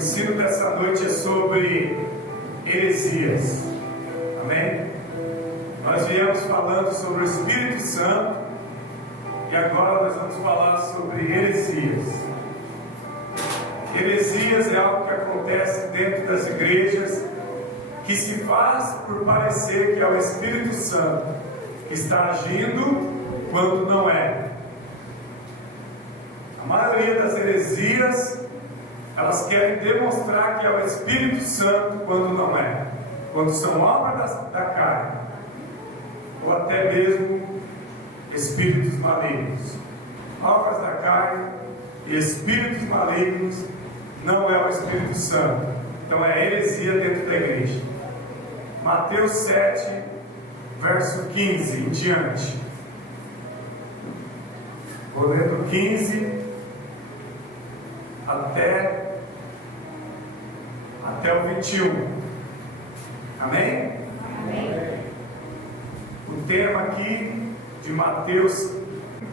ensino dessa noite é sobre heresias. Amém? Nós viemos falando sobre o Espírito Santo e agora nós vamos falar sobre heresias. Heresias é algo que acontece dentro das igrejas, que se faz por parecer que é o Espírito Santo que está agindo, quando não é. A maioria das heresias, elas querem demonstrar que é o Espírito Santo, quando não é. Quando são obras da carne, ou até mesmo espíritos malignos. Obras da carne e espíritos malignos não é o Espírito Santo. Então é heresia dentro da igreja. Mateus 7, verso 15 em diante. Vou ler do 15 até o 21. Amém? Amém. O tema aqui de Mateus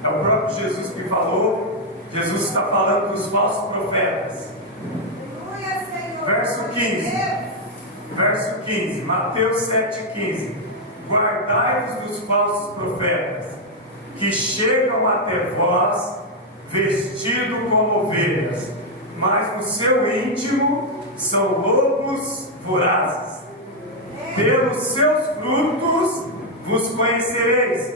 é o próprio Jesus que falou. Jesus está falando dos falsos profetas. Verso 15, Mateus 7,15. Guardai-vos dos falsos profetas, que chegam até vós vestidos como ovelhas, mas no seu íntimo são lobos vorazes. Pelos seus frutos vos conhecereis.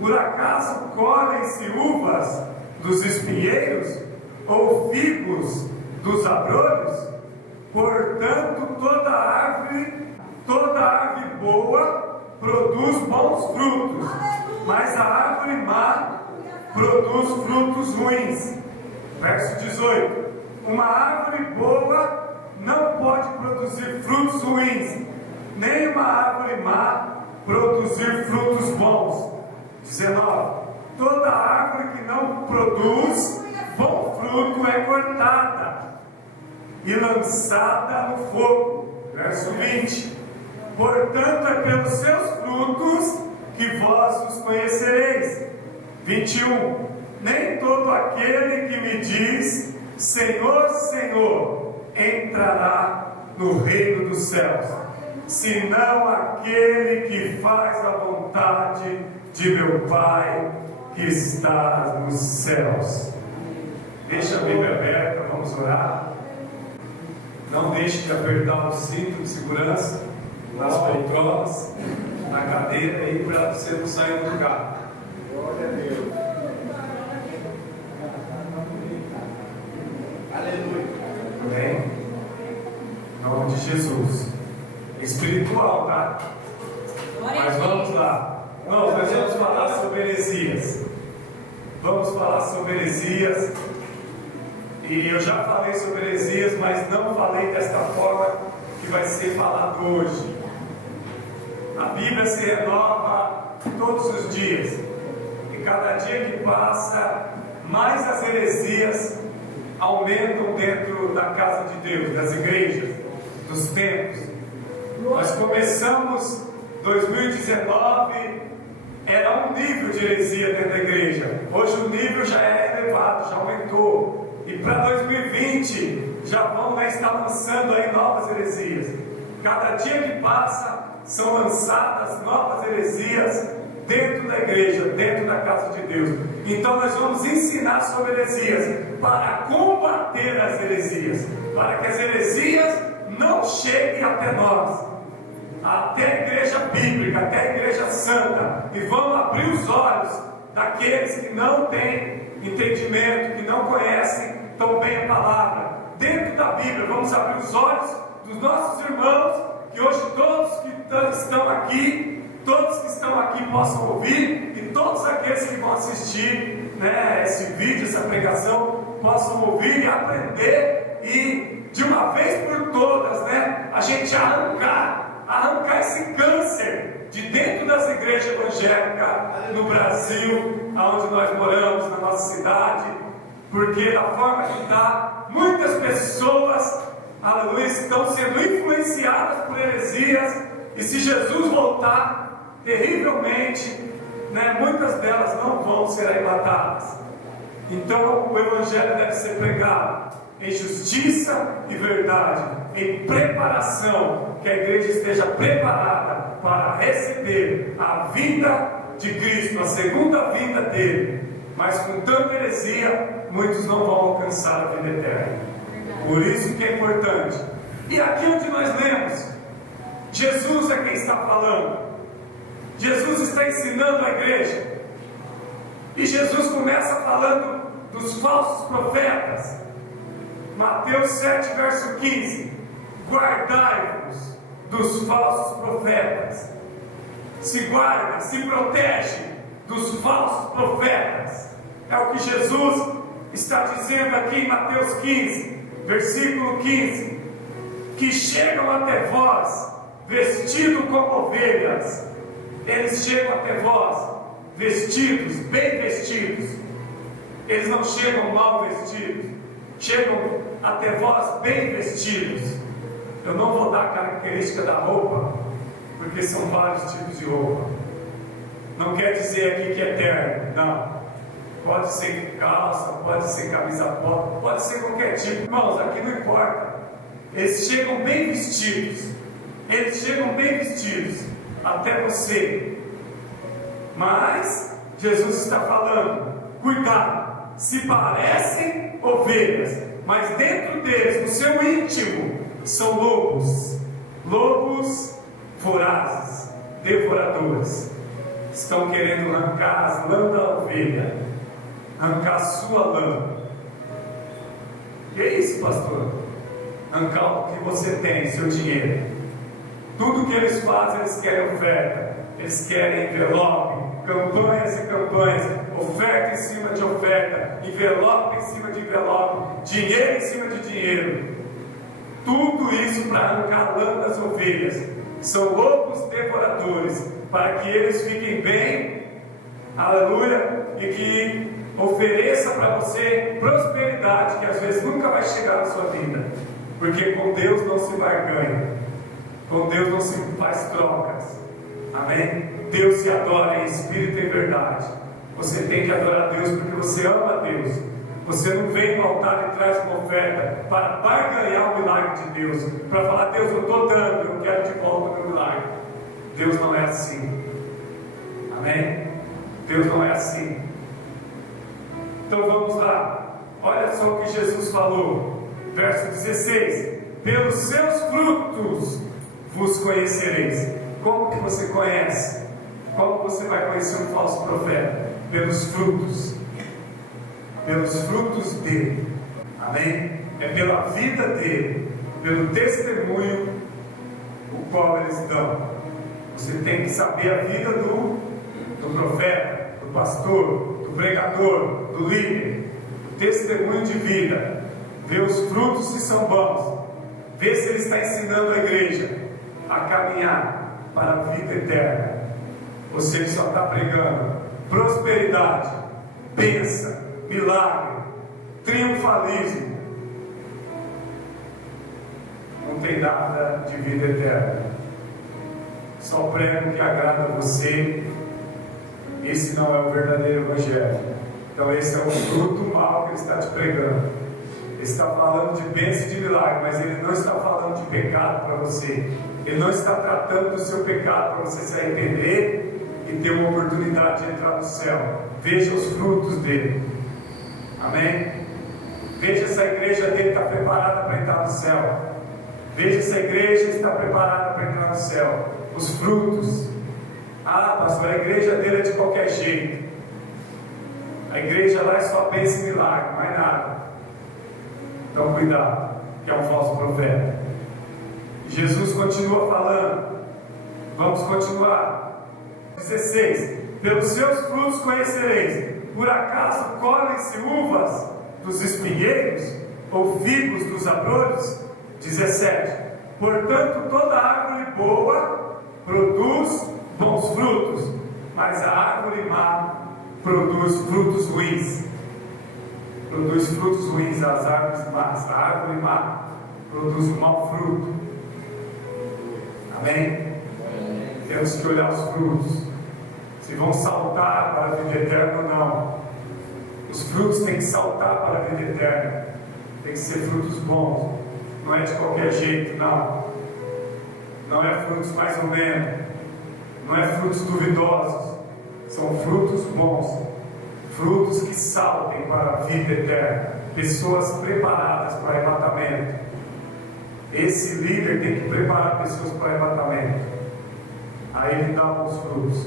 Por acaso colhem-se uvas dos espinheiros, ou figos dos abrolhos? Portanto, toda árvore boa produz bons frutos, mas a árvore má produz frutos ruins. Verso 18: uma árvore boa não pode produzir frutos ruins, nem uma árvore má produzir frutos bons. 19: toda árvore que não produz bom fruto é cortada e lançada no fogo. Verso 20: portanto é pelos seus frutos que vós os conhecereis. 21: nem todo aquele que me diz Senhor, Senhor, entrará no reino dos céus, senão aquele que faz a vontade de meu Pai que está nos céus. Deixa a Bíblia aberta, vamos orar. Não deixe de apertar o cinto de segurança nas poltronas, na cadeira aí, para você não sair do carro. Glória a Deus. Aleluia. Amém? Em nome de Jesus. Espiritual, tá? Mas vamos lá. Nós vamos falar sobre heresias. Vamos falar sobre heresias. E eu já falei sobre heresias, mas não falei desta forma que vai ser falado hoje. A Bíblia se renova todos os dias. E cada dia que passa, mais as heresias aumentam dentro da casa de Deus, das igrejas, dos templos. Nós começamos 2019, era um nível de heresia dentro da igreja. Hoje o nível já é elevado, já aumentou. E para 2020 já vão estar lançando aí novas heresias. Cada dia que passa são lançadas novas heresias dentro da igreja, dentro da casa de Deus. Então nós vamos ensinar sobre heresias para combater as heresias, para que as heresias não cheguem até nós, até a igreja bíblica, até a igreja santa, e vamos abrir os olhos daqueles que não têm entendimento, que não conhecem tão bem a palavra. Dentro da Bíblia, vamos abrir os olhos dos nossos irmãos, que hoje todos que estão aqui possam ouvir, e todos aqueles que vão assistir, esse vídeo, essa pregação, possam ouvir e aprender, e de uma vez por todas, a gente arrancar esse câncer de dentro das igrejas evangélicas no Brasil, onde nós moramos, na nossa cidade, porque da forma que está, muitas pessoas, aleluia, estão sendo influenciadas por heresias, e se Jesus voltar terrivelmente, muitas delas não vão ser arrebatadas. Então o Evangelho deve ser pregado, em justiça e verdade, em preparação, que a igreja esteja preparada para receber a vinda de Cristo, a segunda vinda dele. Mas com tanta heresia, muitos não vão alcançar a vida eterna. Por isso que é importante. E aqui onde nós lemos, Jesus é quem está falando. Jesus está ensinando a igreja. E Jesus começa falando dos falsos profetas. Mateus 7, verso 15: guardai-vos dos falsos profetas. Se guarda, se protege dos falsos profetas. É o que Jesus está dizendo aqui em Mateus 15, versículo 15: que chegam até vós vestidos como ovelhas. Eles chegam até vós vestidos, bem vestidos. Eles não chegam mal vestidos, chegam até vós bem vestidos. Eu não vou dar a característica da roupa, porque são vários tipos de roupa. Não quer dizer aqui que é terno, não. Pode ser calça, pode ser camisa polo, pode ser qualquer tipo. Irmãos, aqui não importa. Eles chegam bem vestidos. Eles chegam bem vestidos até você. Mas Jesus está falando: cuidado, se parecem ovelhas, mas dentro deles, no seu íntimo, são lobos. Lobos vorazes, devoradores. Estão querendo arrancar as lãs da ovelha, arrancar a sua lã. Que é isso, pastor? Arrancar o que você tem, seu dinheiro. Tudo que eles fazem, eles querem oferta, eles querem envelope, campanhas e campanhas, oferta em cima de oferta, envelope em cima de envelope, dinheiro em cima de dinheiro. Tudo isso para arrancar a lã das ovelhas. São lobos devoradores, para que eles fiquem bem, aleluia, e que ofereça para você prosperidade, que às vezes nunca vai chegar na sua vida, porque com Deus não se barganha, com Deus não se faz trocas, amém? Deus se adora em espírito e em verdade. Você tem que adorar a Deus porque você ama a Deus. Você não vem no altar e traz uma oferta para barganhar o milagre de Deus, para falar: Deus, eu estou dando, eu quero de volta o meu milagre. Deus não é assim, amém? Deus não é assim. Então vamos lá, olha só o que Jesus falou, verso 16: pelos seus frutos vos conhecereis. Como que você conhece? Como você vai conhecer um falso profeta? Pelos frutos. Pelos frutos dele, amém? É pela vida dele, pelo testemunho o qual eles dão. Você tem que saber a vida do profeta, do pastor, do pregador, do líder, o testemunho de vida. Ver os frutos se são bons, ver se ele está ensinando a igreja a caminhar para a vida eterna. Você só está pregando prosperidade, bênção, milagre, triunfalismo, não tem nada de vida eterna. Só prega o que agrada a você. Esse não é o verdadeiro evangelho. Então esse é o fruto mal que ele está te pregando. Ele está falando de bênção e de milagre, mas ele não está falando de pecado para você. Ele não está tratando do seu pecado para você se arrepender e ter uma oportunidade de entrar no céu. Veja os frutos dele, amém? Veja se a igreja dele está preparada para entrar no céu. Veja se a igreja está preparada para entrar no céu. Os frutos. Ah, pastor, a igreja dele é de qualquer jeito. A igreja lá é só bênção e milagre, mais nada. Então cuidado, que é um falso profeta. Jesus continua falando. Vamos continuar. 16: pelos seus frutos conhecereis. Por acaso colhem-se uvas dos espinheiros, ou figos dos abrolhos? 17: portanto toda árvore boa produz bons frutos, mas a árvore má produz frutos ruins. Produz frutos ruins as árvores más. A árvore má produz um mau fruto. Amém? Temos que olhar os frutos, se vão saltar para a vida eterna ou não. Os frutos têm que saltar para a vida eterna. Tem que ser frutos bons. Não é de qualquer jeito, não. Não é frutos mais ou menos. Não é frutos duvidosos. São frutos bons. Frutos que saltem para a vida eterna. Pessoas preparadas para arrebatamento. Esse líder tem que preparar pessoas para arrebatamento. Aí ele dá bons frutos.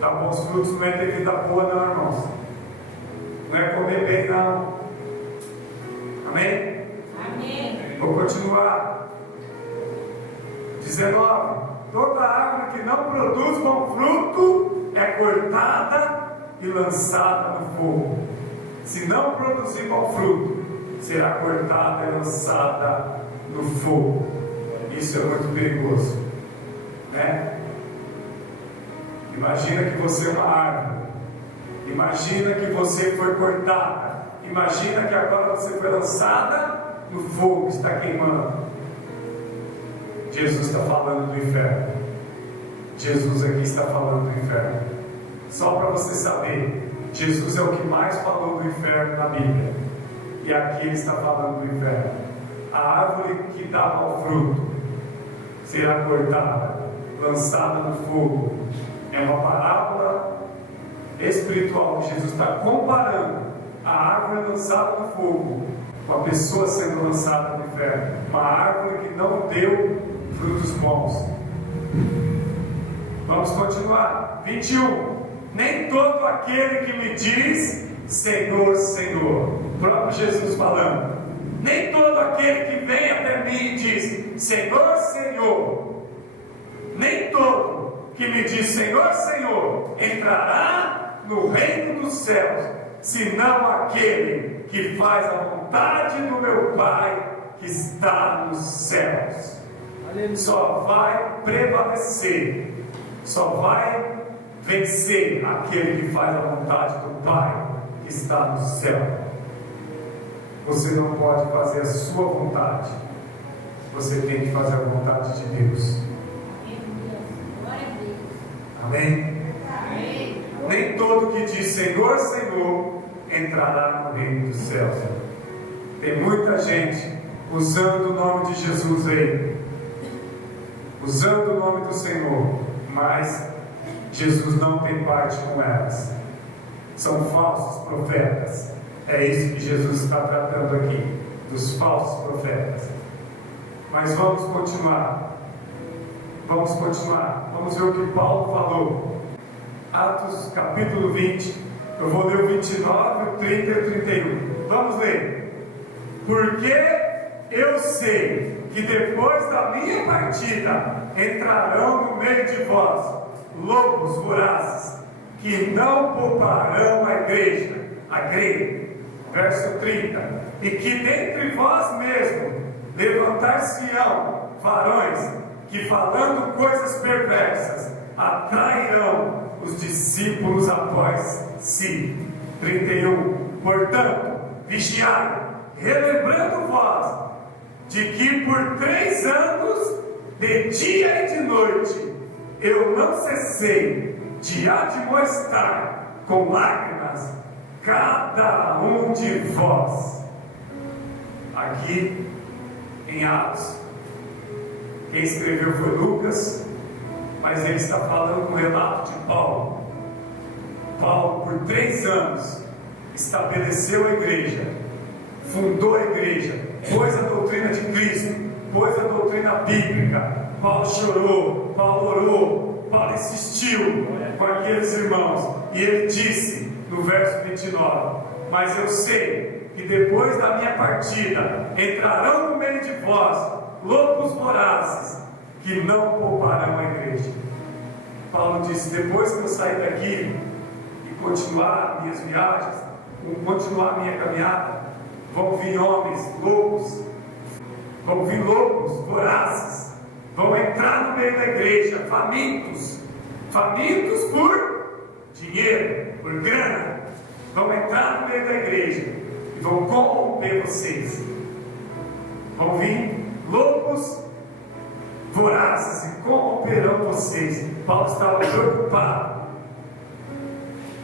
Dar bons frutos não é ter vida boa, não, irmãos. Não é comer bem, não. Amém? Amém. Vou continuar. 19. Toda árvore que não produz bom fruto é cortada e lançada no fogo. Se não produzir bom fruto, será cortada e lançada no fogo. Isso é muito perigoso, né? Imagina que você é uma árvore. Imagina que você foi cortada. Imagina que agora você foi lançada no fogo, está queimando. Jesus está falando do inferno. Jesus aqui está falando do inferno. Só para você saber, Jesus é o que mais falou do inferno na Bíblia. E aqui ele está falando do inferno. A árvore que dá mau fruto será cortada, lançada no fogo. É uma parábola espiritual que Jesus está comparando a árvore lançada no fogo com a pessoa sendo lançada no inferno. Uma árvore que não deu frutos bons. Vamos continuar. 21. Nem todo aquele que me diz Senhor, Senhor. O próprio Jesus falando. Nem todo aquele que vem até mim e diz Senhor, Senhor. Nem todo que me diz Senhor, Senhor entrará no reino dos céus, senão aquele que faz a vontade do meu Pai que está nos céus. Só vai prevalecer, só vai vencer aquele que faz a vontade do Pai que está no céu. Você não pode fazer a sua vontade, você tem que fazer a vontade de Deus. Amém? Amém. Nem todo que diz Senhor, Senhor entrará no reino dos céus. Tem muita gente usando o nome de Jesus aí, usando o nome do Senhor, mas Jesus não tem parte com elas. São falsos profetas. É isso que Jesus está tratando aqui, dos falsos profetas. Mas vamos continuar. Vamos continuar. Vamos ver o que Paulo falou. Atos capítulo 20. Eu vou ler o 29, o 30 e o 31. Vamos ler. Porque eu sei que depois da minha partida entrarão no meio de vós lobos vorazes, que não pouparão a igreja. Verso 30. E que dentre vós mesmos levantar-se-ão varões que falando coisas perversas atrairão os discípulos após si. 31. Portanto, vigiai, relembrando vós de que por 3 anos, de dia e de noite, eu não cessei de admoestar com lágrimas cada um de vós. Aqui em Atos, quem escreveu foi Lucas, mas ele está falando um relato de Paulo. Paulo, por 3 anos, estabeleceu a igreja, fundou a igreja, pôs a doutrina de Cristo, pôs a doutrina bíblica. Paulo chorou, Paulo orou, Paulo insistiu com aqueles irmãos, e ele disse no verso 29: mas eu sei que depois da minha partida entrarão no meio de vós lobos vorazes, que não pouparão a igreja. Paulo disse: depois que eu sair daqui e continuar minhas viagens, continuar minha caminhada, vão vir homens lobos, vão vir lobos vorazes, vão entrar no meio da igreja, famintos por dinheiro, por grana, vão entrar no meio da igreja e vão corromper vocês. Vão vir lobos vorazes e corromperão vocês. Paulo estava preocupado.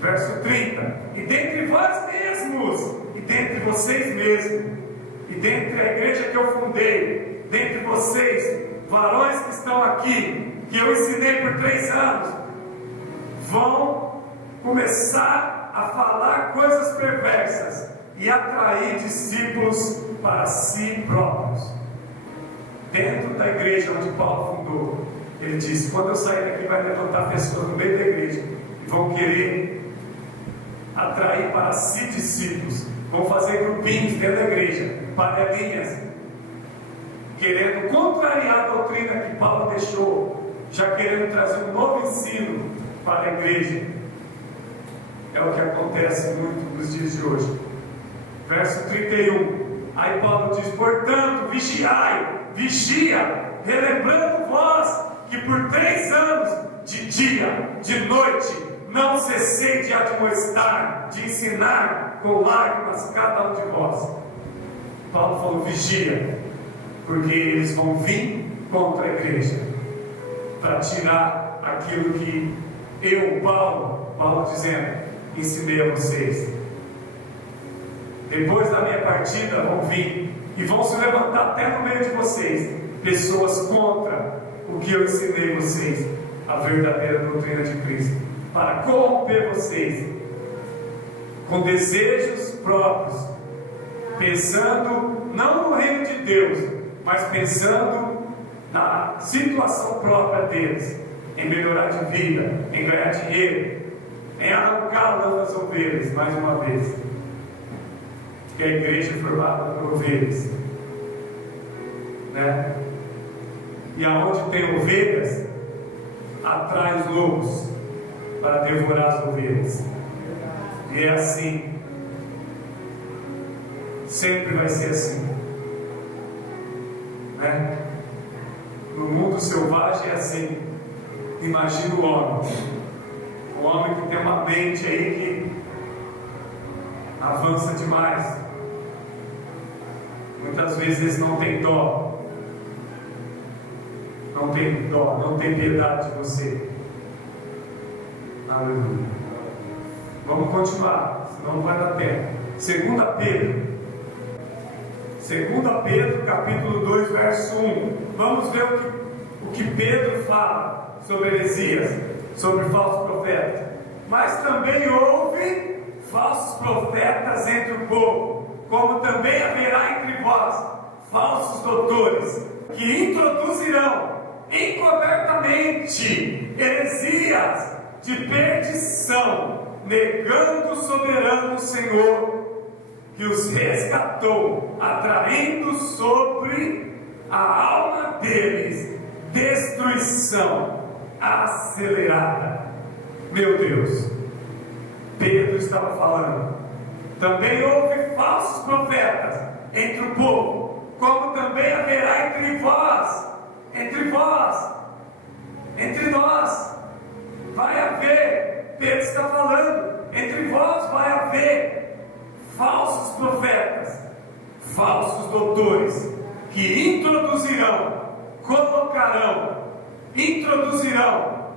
Verso 30. E dentre vós mesmos, e dentre vocês mesmos, e dentre a igreja que eu fundei, dentre vocês, varões que estão aqui, que eu ensinei por 3 anos, vão começar a falar coisas perversas e atrair discípulos para si próprios. Dentro da igreja onde Paulo fundou, ele disse: quando eu sair daqui, vai levantar pessoas no meio da igreja e vão querer atrair para si discípulos, vão fazer grupinhos dentro da igreja, panelinhas, querendo contrariar a doutrina que Paulo deixou, já querendo trazer um novo ensino para a igreja. É o que acontece muito nos dias de hoje. Verso 31, aí Paulo diz: portanto, vigiai, vigia, relembrando vós que por 3 anos, de dia, de noite, não cessei de admoestar, de ensinar com lágrimas cada um de vós. Paulo falou: vigia, porque eles vão vir contra a igreja para tirar aquilo que eu, Paulo dizendo, ensinei a vocês. Depois da minha partida vão vir e vão se levantar até no meio de vocês pessoas contra o que eu ensinei vocês, a verdadeira doutrina de Cristo, para corromper vocês com desejos próprios, pensando não no reino de Deus, mas pensando na situação própria deles, em melhorar de vida, em ganhar dinheiro, em arrancar das ovelhas, mais uma vez. Que a igreja é formada por ovelhas, né? E aonde tem ovelhas, atrai os lobos para devorar as ovelhas. E é assim, sempre vai ser assim, né? No mundo selvagem é assim. Imagina o homem que tem uma mente aí que avança demais. Muitas vezes eles não têm dó, não tem piedade de você. Aleluia. Vamos continuar, senão não vai dar tempo. 2 Pedro capítulo 2, verso 1. Vamos ver o que Pedro fala sobre heresias, sobre falsos profetas. Mas também houve falsos profetas entre o povo, como também haverá entre vós falsos doutores, que introduzirão encobertamente heresias de perdição, negando o soberano Senhor que os resgatou, atraindo sobre a alma deles destruição acelerada. Meu Deus, Pedro estava falando. Também houve falsos profetas entre o povo, como também haverá entre nós vai haver. Pedro está falando, entre vós vai haver falsos profetas, falsos doutores, que introduzirão,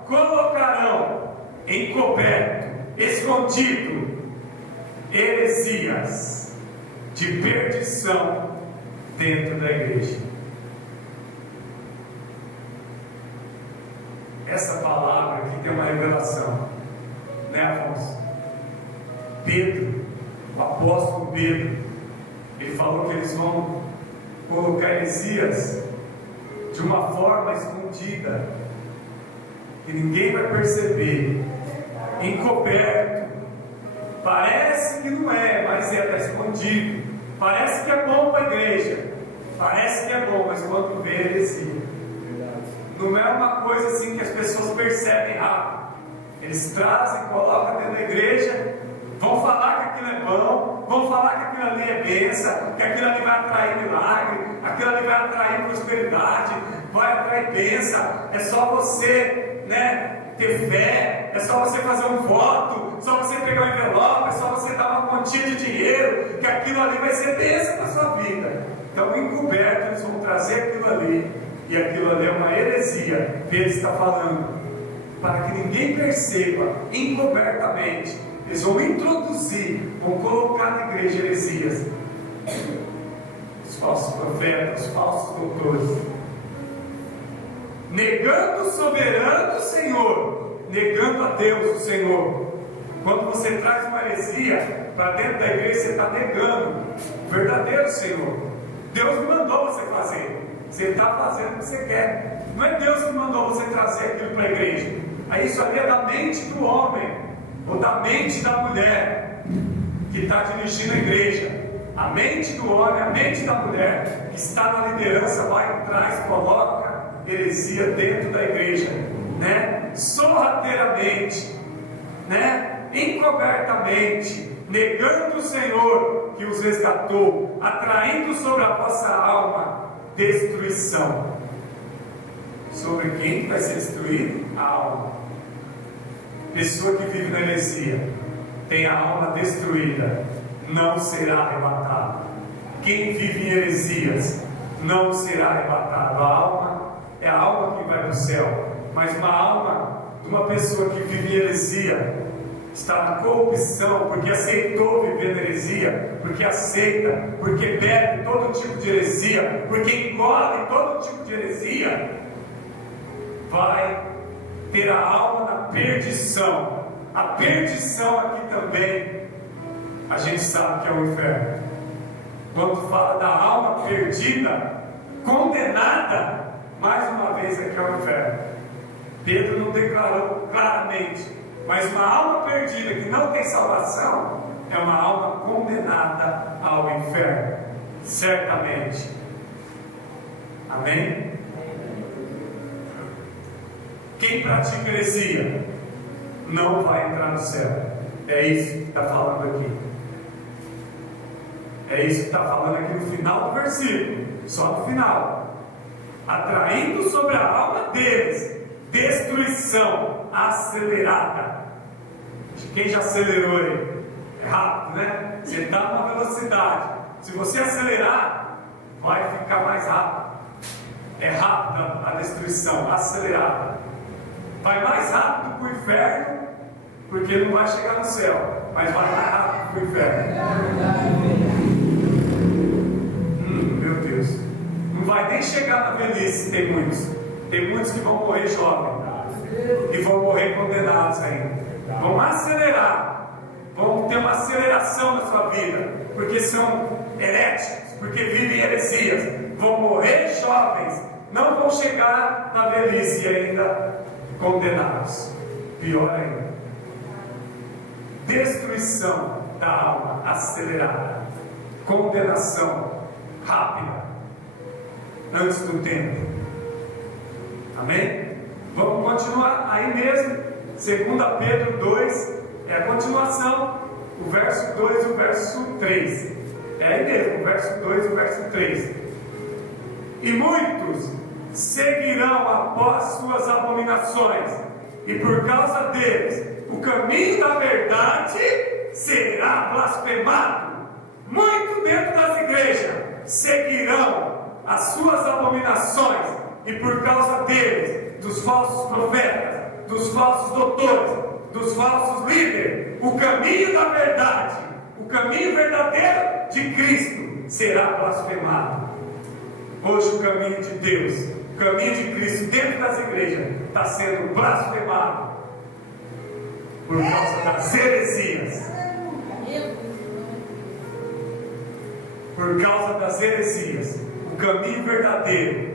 colocarão encoberto, escondido, heresias de perdição dentro da igreja. Essa palavra aqui tem uma revelação, né, Afonso? Pedro, o apóstolo Pedro, ele falou que eles vão colocar heresias de uma forma escondida, que ninguém vai perceber, encoberto. Parece que não é, mas está escondido. Parece que é bom para a igreja, parece que é bom, mas quando vê, heresia. Não é uma coisa assim que as pessoas percebem rápido. Eles trazem, colocam dentro da igreja, vão falar que aquilo é bom, vão falar que aquilo ali é bênção, que aquilo ali vai atrair milagre, aquilo ali vai atrair prosperidade, vai atrair bênção. É só você, ter fé, é só você fazer um voto, só você pegar um envelope, é só você dar uma quantia de dinheiro, que aquilo ali vai ser bênção na sua vida. Então, encoberto, eles vão trazer aquilo ali, e aquilo ali é uma heresia. Pedro está falando, para que ninguém perceba, encobertamente, Eles vão introduzir, vão colocar na igreja heresias. Os falsos profetas, os falsos doutores. Negando o soberano Senhor, negando a Deus, o Senhor. Quando você traz uma heresia para dentro da igreja, você está negando o verdadeiro Senhor. Deus não mandou você fazer, você está fazendo o que você quer. Não é Deus que mandou você trazer aquilo para a igreja. Aí isso ali é da mente do homem, ou da mente da mulher que está dirigindo a igreja. A mente do homem, a mente da mulher que está na liderança vai, traz, coloca heresia dentro da igreja, né? Sorrateiramente, né? Encobertamente, negando o Senhor que os resgatou, atraindo sobre a vossa alma destruição. Sobre quem vai ser destruído? A alma. Pessoa que vive na heresia tem a alma destruída, não será arrebatado. Quem vive em heresias não será arrebatado. A alma é a alma que vai para o céu, mas uma alma de uma pessoa que vive em heresia está na corrupção, porque aceitou viver na heresia, porque aceita, porque bebe todo tipo de heresia, porque engole todo tipo de heresia, vai ter a alma na perdição. A perdição aqui também a gente sabe que é o inferno. Quando fala da alma perdida, condenada, mais uma vez aqui é o inferno. Pedro não declarou claramente, mas uma alma perdida que não tem salvação é uma alma condenada ao inferno, certamente. Amém? Quem pratica heresia não vai entrar no céu. É isso que está falando aqui. É isso que está falando aqui no final do versículo, só no final. Atraindo sobre a alma deles destruição acelerada. Quem já acelerou aí? É rápido, né? Você está numa velocidade. Se você acelerar, vai ficar mais rápido. É rápida a destruição, acelerada. Vai mais rápido para o inferno, porque não vai chegar no céu, mas vai mais rápido para o inferno. Meu Deus, não vai nem chegar na velhice. Tem muitos que vão morrer jovens e vão morrer condenados ainda. Vão acelerar, vão ter uma aceleração na sua vida, porque são heréticos, porque vivem heresias. Vão morrer jovens, não vão chegar na velhice ainda condenados. Pior ainda, destruição da alma acelerada, condenação rápida, antes do tempo. Amém? Vamos continuar aí mesmo. 2 Pedro 2 é a continuação, o verso 2 e o verso 3. É aí mesmo, o verso 2 e o verso 3. E muitos seguirão após suas abominações, e por causa deles o caminho da verdade será blasfemado. Muito dentro das igrejas seguirão as suas abominações, e por causa deles, dos falsos profetas, dos falsos doutores, dos falsos líderes, o caminho da verdade, o caminho verdadeiro de Cristo será blasfemado. Hoje o caminho de Deus, o caminho de Cristo dentro das igrejas está sendo blasfemado por causa das heresias. Por causa das heresias. O caminho verdadeiro,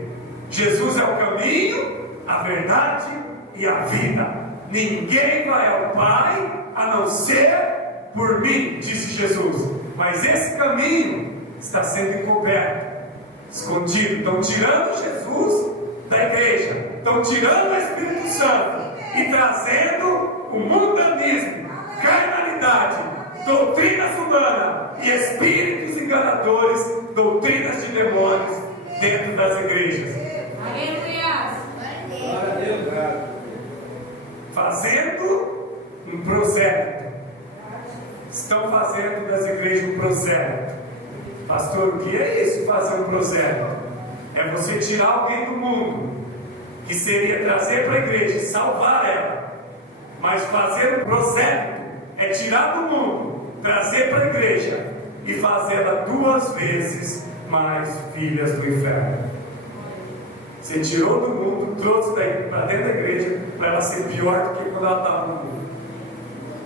Jesus é o caminho, a verdade e a vida. Ninguém vai ao Pai a não ser por mim, disse Jesus. Mas esse caminho está sendo encoberto, escondido. Estão tirando Jesus da igreja, estão tirando o Espírito Santo e trazendo o mundanismo, carnalidade, doutrinas humanas e espíritos enganadores, doutrinas de demônios dentro das igrejas. Fazendo um prosélito. Estão fazendo das igrejas um prosélito. Pastor, o que é isso, fazer um prosélito? É você tirar alguém do mundo, que seria trazer para a igreja e salvar ela, mas fazer um prosélito é tirar do mundo, trazer para a igreja e fazê-la 2 vezes mais filhas do inferno. Você tirou do mundo, trouxe para dentro da igreja, para ela ser pior do que quando ela estava no mundo.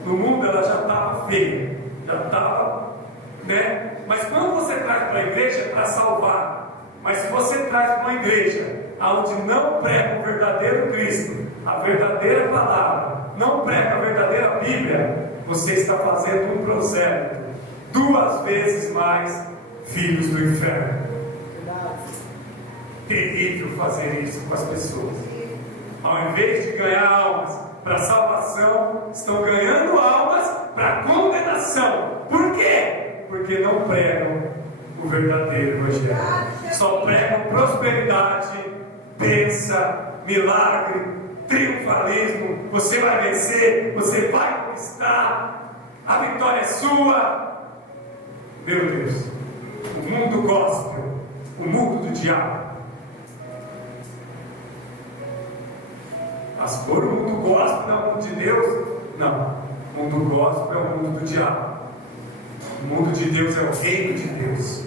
No mundo ela já estava feia, já estava, né? Mas quando você traz para a igreja é para salvar. Mas se você traz para uma igreja onde não prega o verdadeiro Cristo, a verdadeira palavra, não prega a verdadeira Bíblia, você está fazendo um prosélito 2 vezes mais filhos do inferno. Terrível fazer isso com as pessoas. Ao invés de ganhar almas para salvação, estão ganhando almas para condenação. Por quê? Porque não pregam o verdadeiro evangelho. Só pregam prosperidade, bênção, milagre, triunfalismo. Você vai vencer, você vai conquistar, a vitória é sua. Meu Deus, o mundo gospel, o mundo do diabo. Mas por o mundo gospel não é o mundo de Deus? Não, o mundo gospel é o mundo do diabo. O mundo de Deus é o reino de Deus.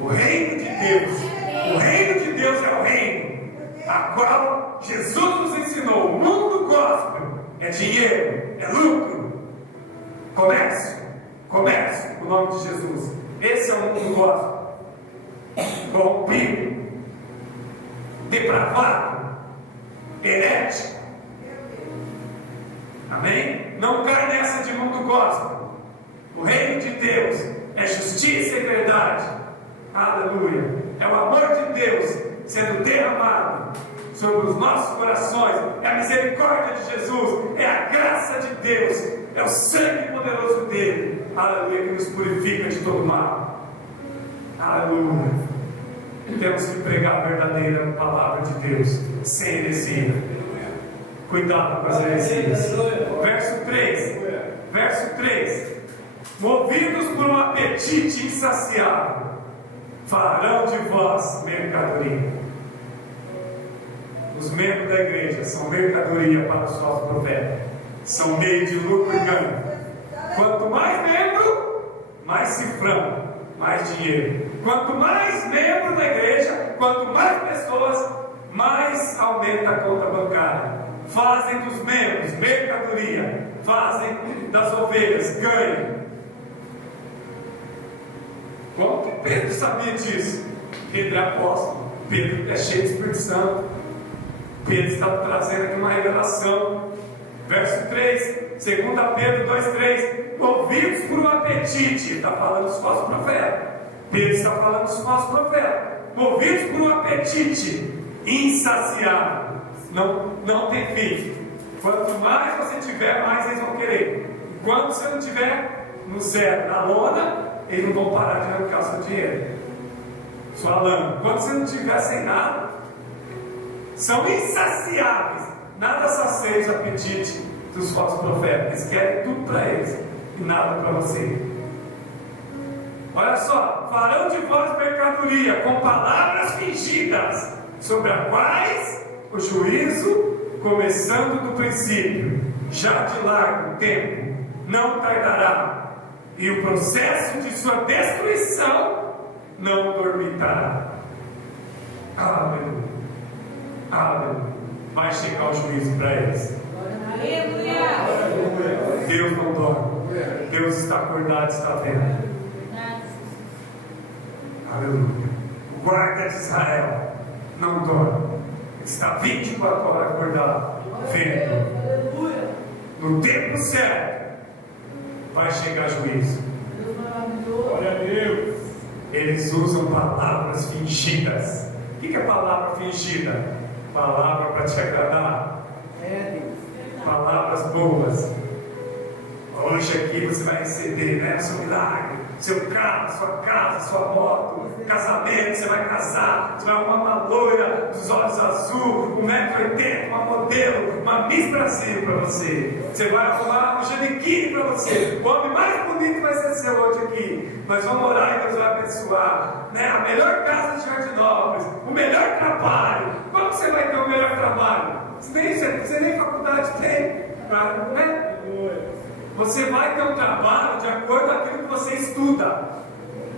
O reino de Deus, o reino de Deus é o reino a qual Jesus nos ensinou. O mundo gospel é dinheiro, é lucro, comércio, o nome de Jesus. Esse é o mundo gospel. Corrompido, depravado, herético. Amém? Não cai nessa de mundo gospel. O reino de Deus é justiça e verdade. Aleluia. É o amor de Deus sendo derramado sobre os nossos corações. É a misericórdia de Jesus. É a graça de Deus. É o sangue poderoso dele. Aleluia. Que nos purifica de todo mal. Aleluia. Temos que pregar a verdadeira palavra de Deus, sem heresia. Cuidado com as heresias. Verso 3. Verso 3. Movidos por um apetite insaciável, farão de vós mercadoria. Os membros da igreja são mercadoria para os falsos profetas. São meio de lucro e ganho. Quanto mais membro, mais cifrão, mais dinheiro. Quanto mais membro da igreja, quanto mais pessoas, mais aumenta a conta bancária. Fazem dos membros mercadoria, fazem das ovelhas ganho. Como que Pedro sabia disso? Pedro é apóstolo, Pedro é cheio do Espírito Santo. Pedro está trazendo aqui uma revelação. Verso 3, 2 Pedro 2,3. Movidos por um apetite, está falando dos falsos profetas. Pedro está falando dos falsos profetas. Movidos por um apetite insaciável, não tem fim. Quanto mais você tiver, mais eles vão querer. Enquanto você não tiver no zero, na lona, eles não vão parar de arrancar seu dinheiro, sua lama. Quando você não tiver sem nada, são insaciáveis. Nada sacia o apetite dos falsos profetas. Eles querem tudo para eles e nada para você. Olha só, farão de vós mercadoria com palavras fingidas, sobre as quais o juízo, começando do princípio, já de largo tempo, não tardará, e o processo de sua destruição não dormitará. Aleluia. Aleluia. Vai chegar o juízo para eles. Aleluia. Deus não dorme. Deus está acordado, está vendo. Aleluia. O guarda de Israel não dorme. Está 24 horas acordado, vendo. No tempo certo vai chegar juízo. Glória a Deus. Eles usam palavras fingidas. O que é palavra fingida? Palavra para te agradar. Palavras boas. Hoje aqui você vai receber, né? Seu milagre, seu carro, sua casa, sua moto, casamento, você vai casar, você vai arrumar uma loira dos olhos azul, 1,80m, uma modelo, uma Miss Brasil para você. Você vai arrumar um Janequine para você. O homem mais bonito vai ser seu hoje aqui. Nós vamos orar e Deus vai abençoar, né? A melhor casa de Jardinópolis, o melhor trabalho. Como você vai ter o melhor trabalho? Você nem faculdade tem, né? Você vai ter um trabalho de acordo com aquilo que você estuda.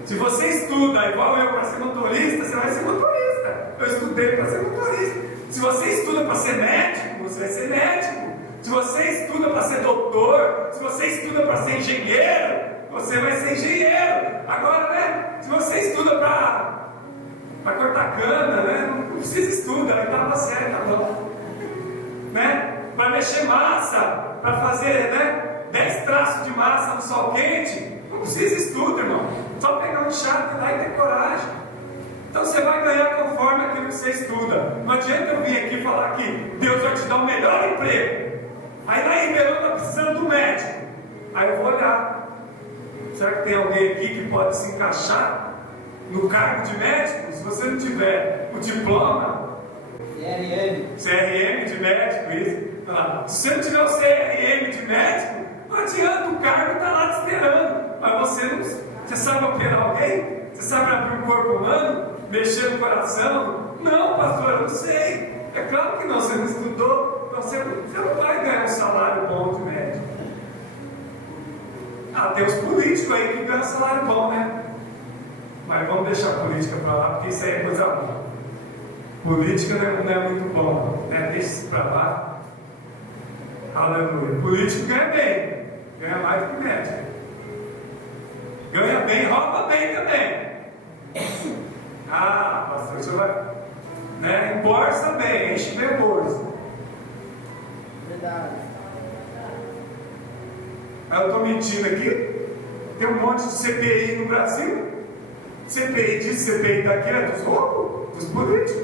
Se você estuda igual eu para ser motorista, você vai ser motorista. Eu estudei para ser motorista. Se você estuda para ser médico, você vai ser médico. Se você estuda para ser doutor, se você estuda para ser engenheiro, você vai ser engenheiro. Agora, né? Se você estuda para cortar cana, né? Não precisa estudar, vai estar certo, tá bom? Né? Para mexer massa, para fazer, né? 10 traços de massa no sol quente, não precisa estudo, irmão. Só pegar um chato lá e ter coragem. Então você vai ganhar conforme aquilo que você estuda. Não adianta eu vir aqui falar que Deus vai te dar o melhor emprego. Aí lá em Ribeirão está precisando do médico. Aí eu vou olhar. Será que tem alguém aqui que pode se encaixar no cargo de médico? Se você não tiver o diploma, CRM de médico, isso. Se você não tiver o CRM de médico, não adianta, o cargo está lá te esperando. Mas você sabe operar alguém? Você sabe abrir um corpo humano? Mexer no coração? Não, pastor, eu não sei. É claro que não, você não estudou. Então você não vai ganhar um salário bom de médico. Tem os políticos aí que ganham salário bom, né? Mas vamos deixar a política para lá, porque isso aí é coisa boa. Política não é muito bom, né? Deixa isso para lá. Aleluia. Político ganha bem, ganha mais do que médico. Ganha bem, rouba bem também. Pastor, você vai, né? Embolsa bem, enche bem a bolsa. Verdade. Eu estou mentindo aqui? Tem um monte de CPI no Brasil. CPI disso, CPI daquilo, é dos roubos, dos políticos.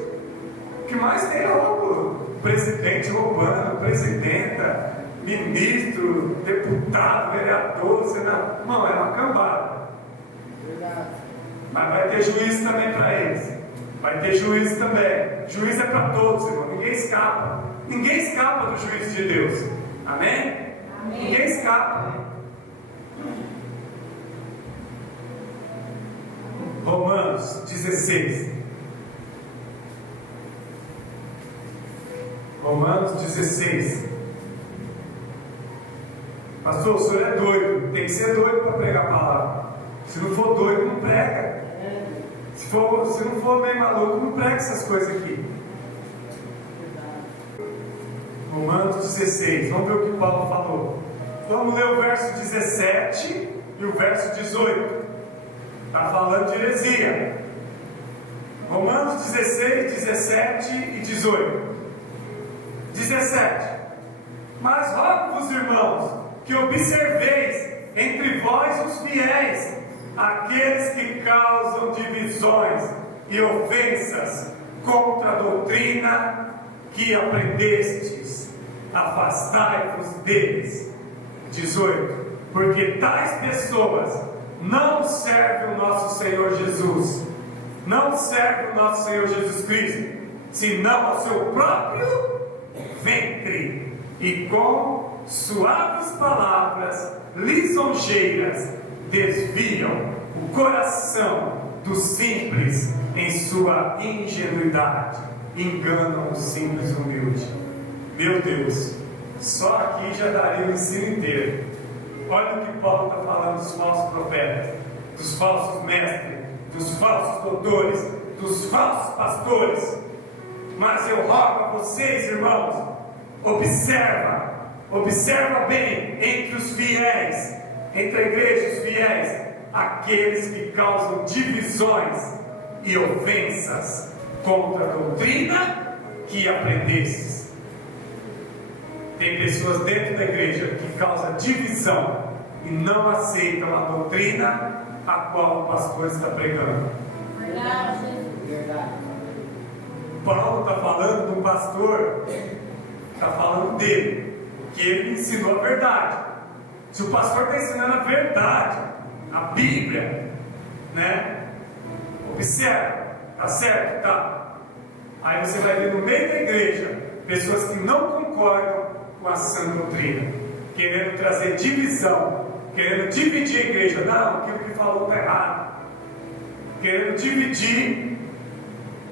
O que mais tem é roubo. Presidente roubando, presidenta, ministro, deputado, vereador, senador. Não, é uma cambada. Verdade. Mas vai ter juízo também para eles. Vai ter juízo também. Juízo é para todos, irmão. Ninguém escapa. Ninguém escapa do juízo de Deus. Amém? Ninguém escapa. Romanos 16. Romanos 16. Pastor, o senhor é doido. Tem que ser doido para pregar a palavra. Se não for doido, não prega. Se não for bem maluco, não prega essas coisas aqui. Romanos 16. Vamos ver o que Paulo falou. Vamos ler o verso 17 e o verso 18. Está falando de heresia. Romanos 16, 17 e 18. 17. Mas rogo-vos, irmãos, que observeis entre vós os fiéis, aqueles que causam divisões e ofensas contra a doutrina que aprendestes. Afastai-vos deles. 18. Porque tais pessoas não servem o nosso Senhor Jesus, não servem o nosso Senhor Jesus Cristo, senão ao seu próprio ventre, e com suaves palavras lisonjeiras desviam o coração dos simples em sua ingenuidade, enganam o simples humilde. Meu Deus, só aqui já daria o ensino inteiro. Olha o que Paulo está falando dos falsos profetas, dos falsos mestres, dos falsos doutores, dos falsos pastores. Mas eu rogo a vocês, irmãos, observa bem entre os fiéis, entre a igreja, os fiéis, aqueles que causam divisões e ofensas contra a doutrina que aprendestes. Tem pessoas dentro da igreja que causam divisão e não aceitam a doutrina a qual o pastor está pregando. Verdade. Verdade. Paulo está falando do pastor, está falando dele, que ele ensinou a verdade. Se o pastor está ensinando a verdade, a Bíblia, né? Observa, tá certo? Tá. Aí você vai ver no meio da igreja pessoas que não concordam com a sã doutrina, querendo trazer divisão, querendo dividir a igreja. Não, aquilo que falou está errado. Querendo dividir,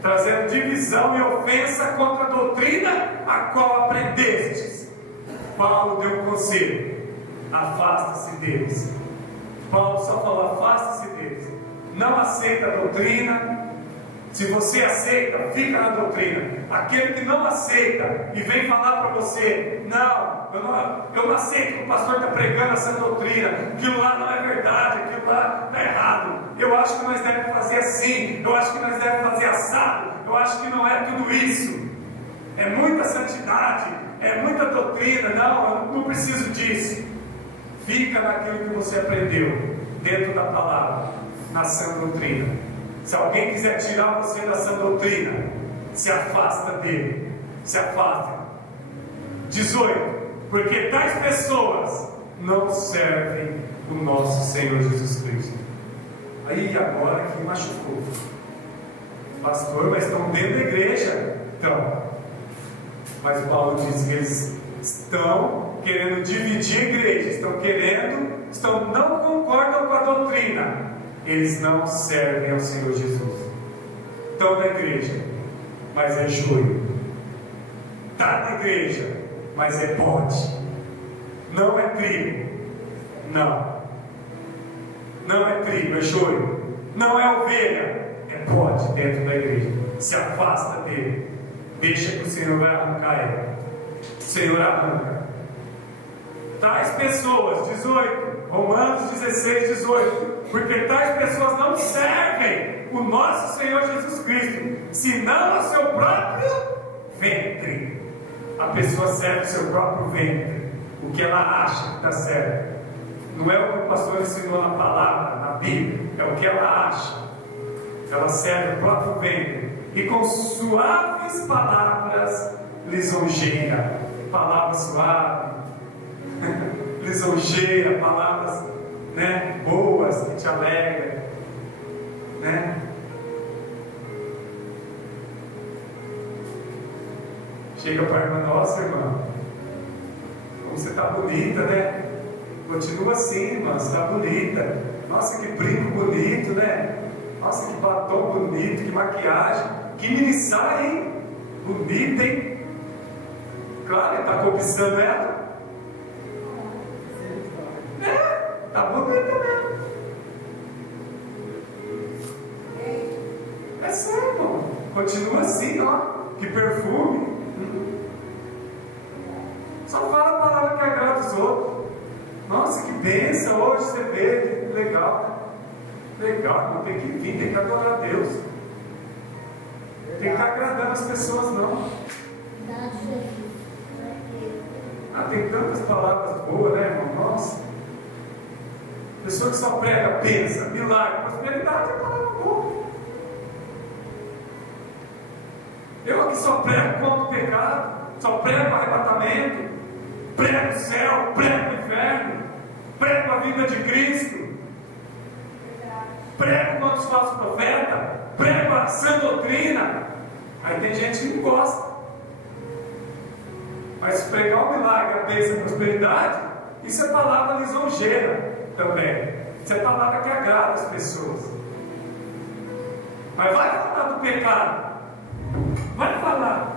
trazendo divisão e ofensa contra a doutrina a qual aprendestes. Paulo deu um conselho: afasta-se deles. Paulo só falou: afasta-se deles. Não aceita a doutrina. Se você aceita, fica na doutrina. Aquele que não aceita e vem falar para você: não, eu não aceito que o pastor está pregando essa doutrina, aquilo lá não é verdade, aquilo lá está errado, eu acho que nós devemos fazer assim, eu acho que nós devemos fazer assado, eu acho que não é tudo isso, é muita santidade, é muita doutrina, não, eu não preciso disso. Fica naquilo que você aprendeu dentro da palavra, na sã doutrina. Se alguém quiser tirar você da sã doutrina, se afasta dele, se afasta. 18. Porque tais pessoas não servem o nosso Senhor Jesus Cristo. Aí agora que machucou. Pastor, mas estão dentro da igreja. Então, mas Paulo diz que eles estão querendo dividir a igreja, não concordam com a doutrina. Eles não servem ao Senhor Jesus. Estão na igreja, mas é joio. Está na igreja, mas é bode. Não é trigo. Não é trigo, é joio. Não é ovelha, é bode dentro da igreja. Se afasta dele. Deixa que o Senhor vai arrancar ele. O Senhor arranca. Tais pessoas, 18. Romanos 16, 18. Porque tais pessoas não servem o nosso Senhor Jesus Cristo, senão ao seu próprio ventre. A pessoa serve o seu próprio ventre, o que ela acha que está certo. Não é o que o pastor ensinou na palavra, na Bíblia, é o que ela acha. Ela serve o próprio ventre e com suaves palavras lisonjeia. Palavras suaves, lisonjeia, palavras, né, boas, que te alegram, né? Chega para a irmã: nossa, irmã, como você está bonita, né? Continua assim, irmã, você está bonita. Nossa, que brinco bonito, né? Nossa, que batom bonito, que maquiagem, que mini saia, hein? Bonita, hein? Claro, ele está cobiçando ela. Está bonita mesmo. É sério, irmão. Continua assim, ó. Que perfume. Só fala a palavra que agrada os outros. Nossa, que bênção hoje você veio. Legal. Legal, não tem que vir, tem que adorar a Deus. Tem que estar agradando as pessoas, não. Tem tantas palavras boas, né, irmão? Nossa. Pessoa que só prega bênção, milagre, prosperidade é palavra boa. Eu aqui só prego contra o pecado, só prego arrebatamento, prego o céu, prego o inferno, prego a vida de Cristo, prego contra os falsos profetas, prego a sã doutrina. Aí tem gente que não gosta. Mas pregar o milagre, a bênção, a prosperidade, isso é palavra lisonjeira também. Isso é palavra que agrada as pessoas. Mas vai falar do pecado, vai falar.